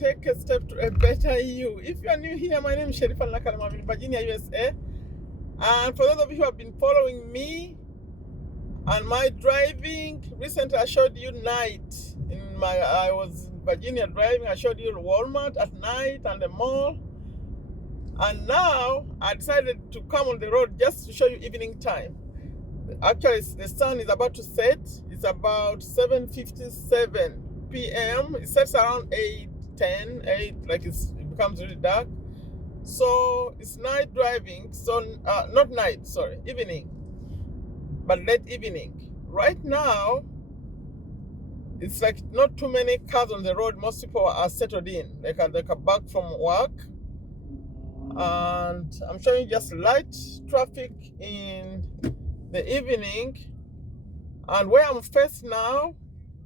take a step to a better you. If you are new here, my name is Sherifa Nakalema. I'm in Virginia, USA. And for those of you who have been following me and my driving, recently I showed you night. I was in Virginia driving. I showed you Walmart at night and the mall. And now I decided to come on the road just to show you evening time. Actually, the sun is about to set. It's about 7:57 p.m. It sets around 8:10, 8, like it becomes really dark. So it's night driving. So not night, sorry, evening, but late evening. Right now, it's like not too many cars on the road. Most people are settled in. They are back from work. And I'm showing you just light traffic in the evening. And where I'm faced now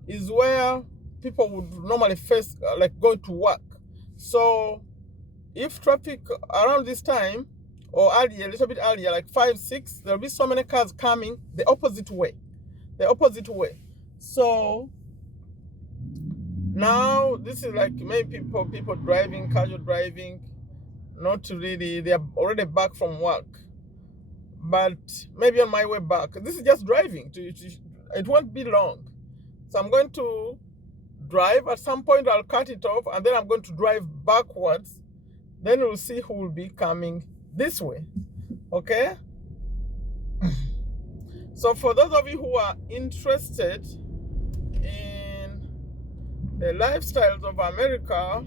is where people would normally face, like going to work. So if traffic around this time or earlier, a little bit earlier, like 5, 6, there'll be so many cars coming the opposite way. So now this is like maybe people driving, casual driving, not really, they are already back from work. But maybe on my way back, this is just driving. It won't be long. So I'm going to drive. At some point, I'll cut it off, and then I'm going to drive backwards. Then we'll see who will be coming this way. Okay? So for those of you who are interested in the lifestyles of America,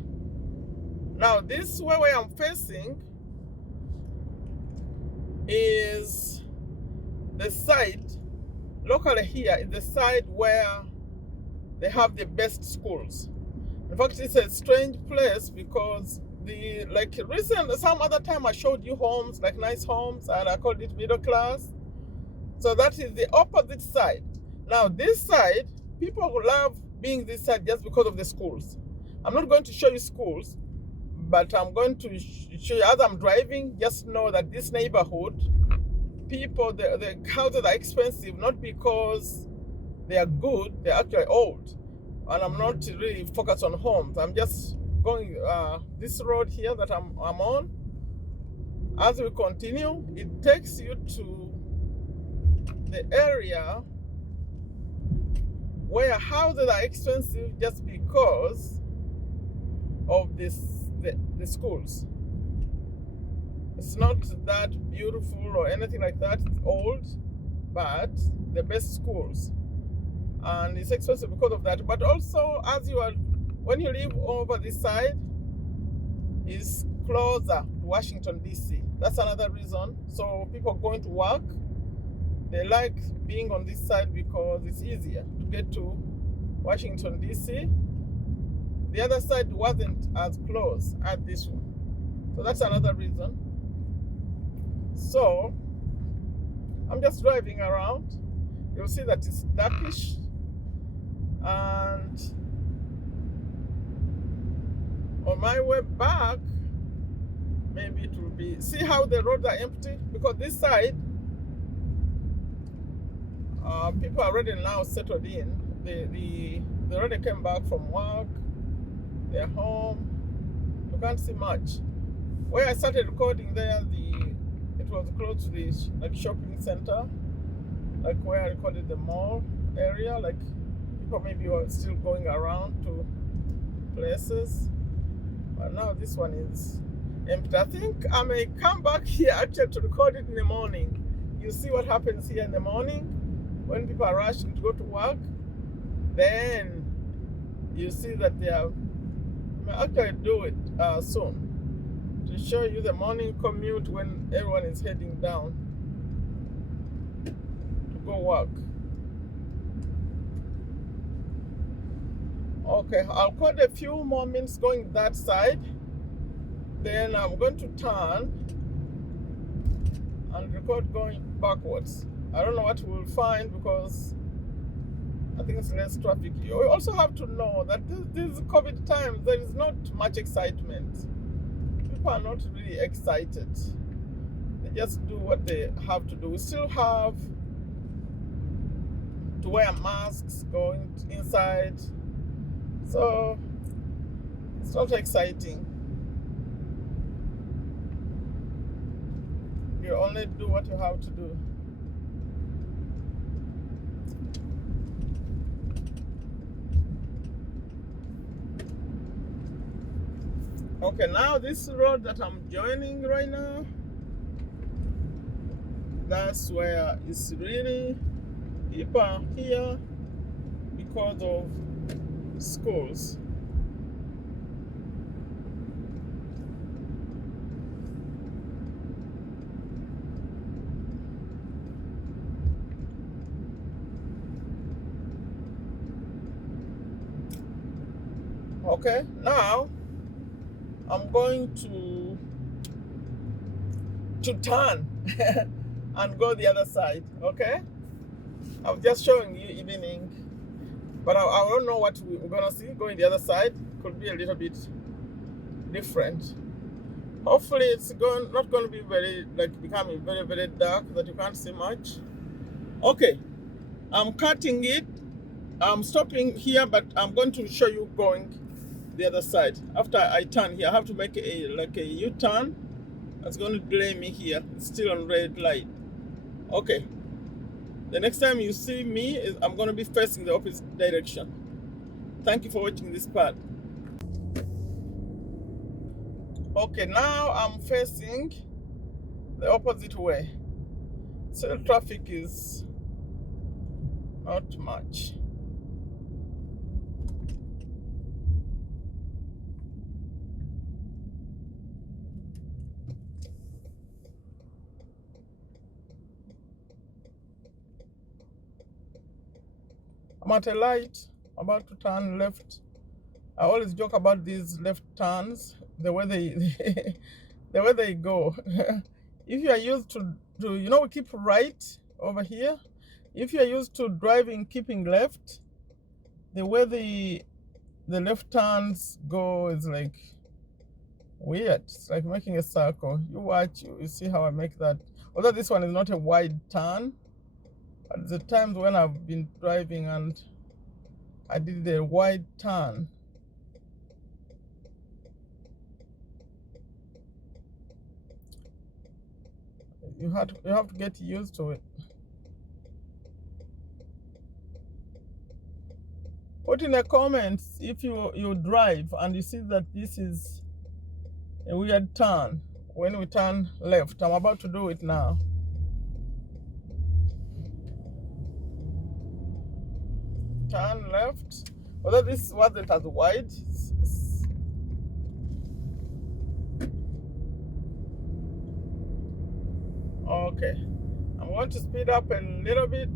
now this way where I'm facing is the side, locally here, is the side where they have the best schools. In fact, it's a strange place because some other time I showed you homes, like nice homes, and I called it middle class. So that is the opposite side. Now this side, people love being this side just because of the schools. I'm not going to show you schools, but I'm going to show you as I'm driving. Just know that this neighborhood, people, the houses are expensive, not because they are good, they're actually old. And I'm not really focused on homes. I'm just going this road here that I'm on. As we continue, it takes you to the area where houses are expensive just because of the schools. It's not that beautiful or anything like that. It's old, but the best schools. And it's expensive because of that. But also, when you live over this side, is closer to Washington, D.C. That's another reason. So people going to work, they like being on this side because it's easier to get to Washington, D.C. The other side wasn't as close as this one. So that's another reason. So I'm just driving around. You'll see that it's darkish. And on my way back, maybe it will be, see how the roads are empty? Because this side, people are already now settled in. They already came back from work. They're home. You can't see much. Where I started recording there, it was close to the shopping center, like where I recorded the mall area. Like people maybe were still going around to places, but now this one is empty. I think I may come back here actually to record it in the morning. You see what happens here in the morning when people are rushing to go to work. Then you see that they are. I'll actually do it soon to show you the morning commute when everyone is heading down to go work. Okay, I'll cut a few more minutes going that side. Then I'm going to turn and record going backwards. I don't know what we'll find because I think it's less traffic. You also have to know that this COVID times, there is not much excitement. People are not really excited. They just do what they have to do. We still have to wear masks going inside. So It's not exciting. You only do what you have to do. Okay, now this road that I'm joining right now, that's where it's really deeper here because of schools. Okay, now I'm going to turn and go the other side. Okay, I'm just showing you evening, but I don't know what we're gonna see going the other side. Could be a little bit different. Hopefully it's not going to be becoming very, very dark that you can't see much. Okay, I'm cutting it. I'm stopping here, but I'm going to show you going the other side. After I turn here, I have to make a U-turn. That's going to delay me here. It's still on red light. Okay. The next time you see me, I'm going to be facing the opposite direction. Thank you for watching this part. Okay, now I'm facing the opposite way. So traffic is not much. I'm at a light, about to turn left. I always joke about these left turns, the way they the way they go. If you are used to we keep right over here. If you are used to driving keeping left, the way the left turns go is like weird. It's like making a circle. You watch, you see how I make that. Although this one is not a wide turn, but the times when I've been driving and I did the wide turn. You have to get used to it. Put in the comments if you drive and you see that this is a weird turn when we turn left. I'm about to do it now. Turn left. Although this wasn't as wide. Okay. I'm going to speed up a little bit.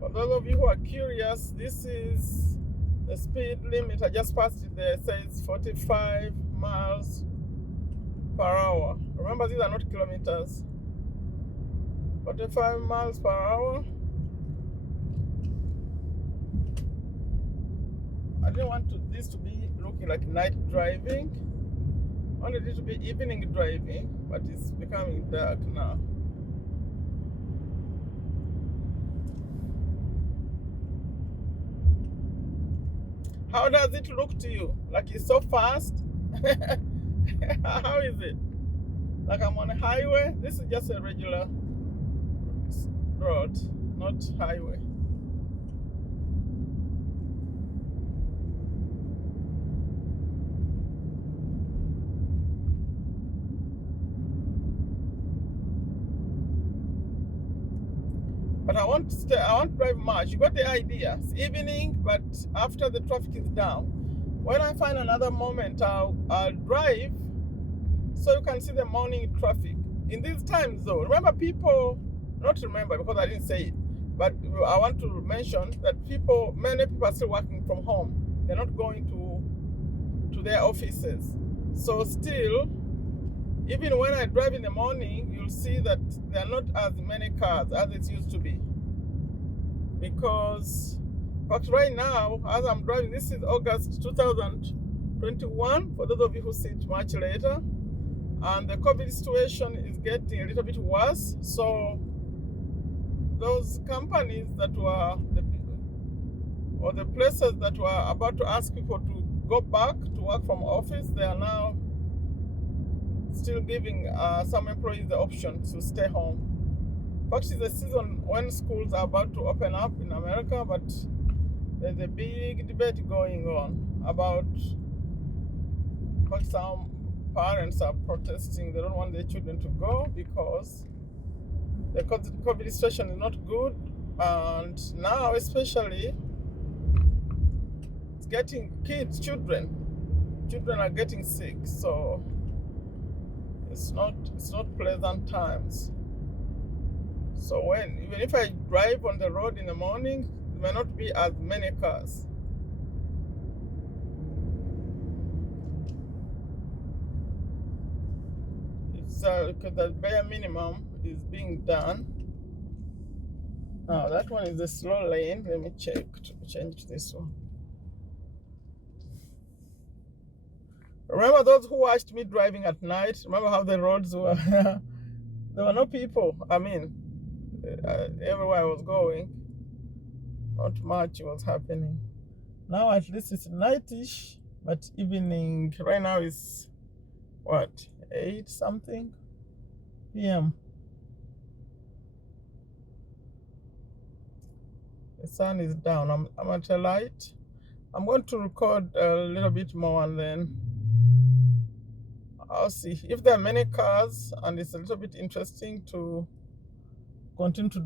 For those of you who are curious, this is the speed limit. I just passed it there. It says 45 miles per hour. Remember, these are not kilometers. 45 miles per hour. I didn't want this to be looking like night driving. I wanted it to be evening driving, but it's becoming dark now. How does it look to you? Like it's so fast? How is it? Like I'm on a highway? This is just a regular road, not highway. But I won't drive much. You got the idea. It's evening, but after the traffic is down. When I find another moment, I'll drive so you can see the morning traffic. In these times though, not remember because I didn't say it, but I want to mention that many people are still working from home. They're not going to their offices. So still, even when I drive in the morning, you'll see that there are not as many cars as it used to be. Because, in fact, right now, as I'm driving, this is August 2021, for those of you who see it much later. And the COVID situation is getting a little bit worse. So, those companies that were or the places that were about to ask people to go back to work from office, they are now still giving some employees the option to stay home. Actually, the season when schools are about to open up in America, but there's a big debate going on about some parents are protesting. They don't want their children to go because the COVID situation is not good, and now especially it's getting children are getting sick, so it's not pleasant times. So even if I drive on the road in the morning, there may not be as many cars. It's because the bare minimum is being done. Now that one is a slow lane. Let me change this one. Remember those who watched me driving at night? Remember how the roads were? There were no people. I mean, everywhere I was going, not much was happening. Now at least it's nightish, but evening right now is what, 8 something p.m. The sun is down. I'm at a light. I'm going to record a little bit more and then I'll see if there are many cars and it's a little bit interesting to continue to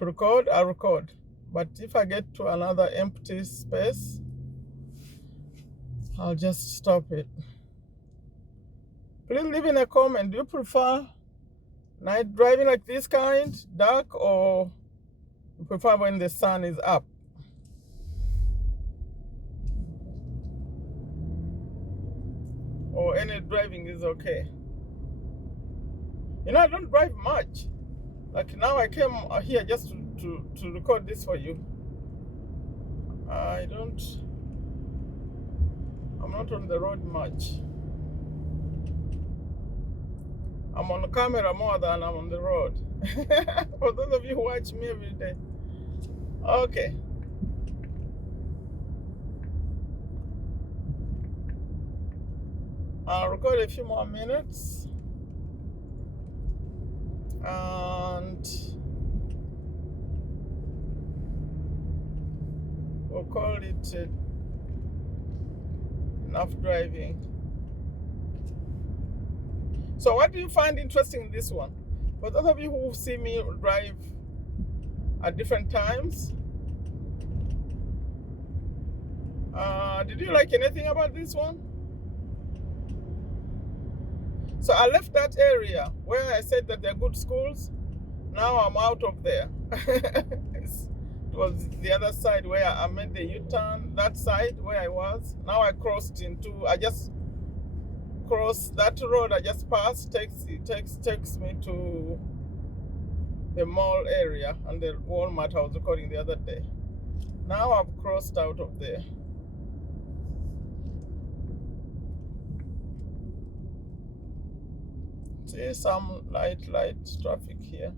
record. I'll record. But if I get to another empty space, I'll just stop it. Please leave in a comment. Do you prefer night driving like this kind, dark, or you prefer when the sun is up? Or any driving is okay? You know, I don't drive much. Like now I came here just to record this for you. I'm not on the road much. I'm on the camera more than I'm on the road. For those of you who watch me every day. Okay. I'll record a few more minutes. And we'll call it enough driving. So what do you find interesting in this one? For those of you who see me drive at different times, did you like anything about this one? So I left that area where I said that they're good schools. Now I'm out of there. It was the other side where I made the U-turn, that side where I was. Now I just crossed that road I just passed, takes me to the mall area and the Walmart I was recording the other day. Now I've crossed out of there. See some light traffic here.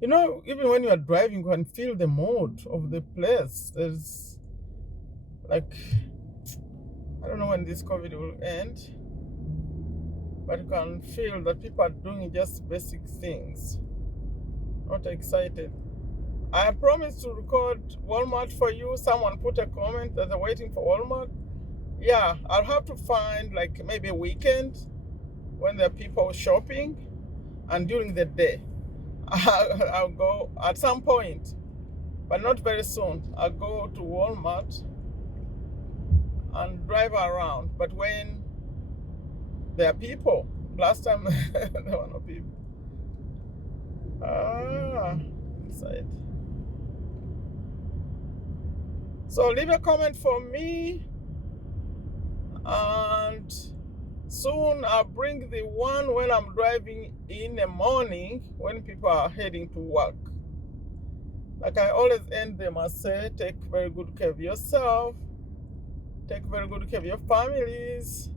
You know, even when you are driving, you can feel the mood of the place. There's like, I don't know when this COVID will end, but you can feel that people are doing just basic things. Not excited. I promised to record Walmart for you. Someone put a comment that they're waiting for Walmart. Yeah, I'll have to find like maybe a weekend when there are people shopping, and during the day I'll go at some point, but not very soon. I'll go to Walmart and drive around. But when there are people, last time there were no people. Inside. So leave a comment for me, and soon I'll bring the one when I'm driving in the morning when people are heading to work. Like I always end them, I say, take very good care of yourself, take very good care of your families,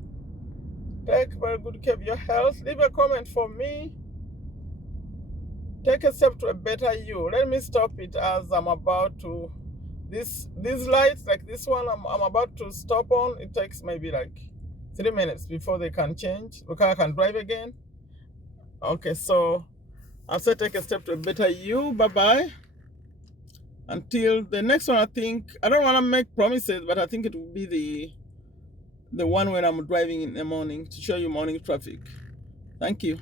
Take very good care of your health. Leave a comment for me. Take a step to a better you. Let me stop it as I'm about to. These lights, like this one, I'm about to stop on. It takes maybe like 3 minutes before they can change. The car can drive again. Okay, so I'll say take a step to a better you. Bye bye. Until the next one, I think I don't want to make promises, but I think it will be the one when I'm driving in the morning to show you morning traffic. Thank you.